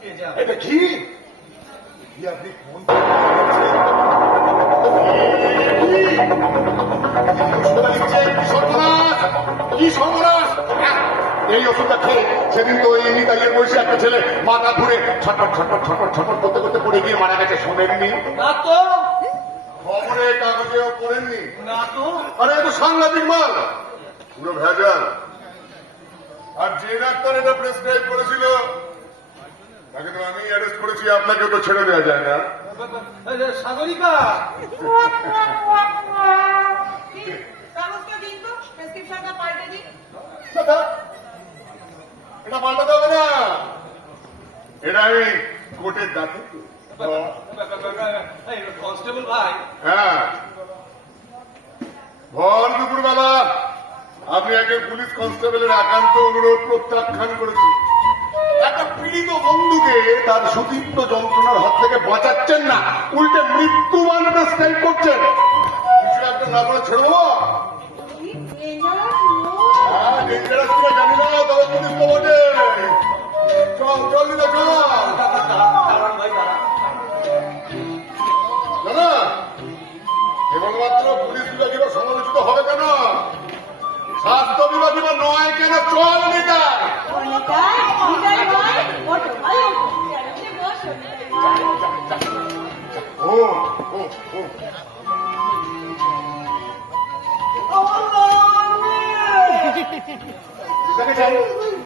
তেজা এটা কি? কি আপনি কোন কি সর্বনাশ এই ওষুধটা খেয়ে সেদিন তো এই নিতাইয়ের বয়সে একটা ছেলে মাথা ঘুরে ছটপট ছটপট ছটপট ছটপট করতে করতে পড়ে গিয়ে মারা গেছে শোনেননি? না তো খবরে কাগজেও পড়েননি? না তো আরে এত সাংঘাতিক মাল। পুরো ভেজাল। আর যে ডাক্তার এটা প্রেসক্রাইব করেছিল তাকে তো আমি অ্যারেস্ট করেছি আপনাকে তো ছেড়ে দেওয়া যায় না। সাগরিকা! এটা পাল্টাতে হবে এটা আমি কোর্টের ডাকি কনস্টেবল ভাই। হ্যাঁ। ভর দুপুরবেলা আপনি একজন পুলিশ কনস্টেবলের একান্ত অনুরোধ প্রত্যাখ্যান করেছেন। তার যন্ত্রণার হাত থেকে বাঁচাচ্ছেন না। উল্টে মৃত্যুবান প্রেসক্রাইব করছেন। কিছু একটা না করে ছেড়ে দেবো? হ্যাঁ, কেবলমাত্র পুলিশ সমালোচিত হবে কেন? স্বাস্থ্য বিভাগী নয় কেন? চল দিদা 啊，我老弟，个。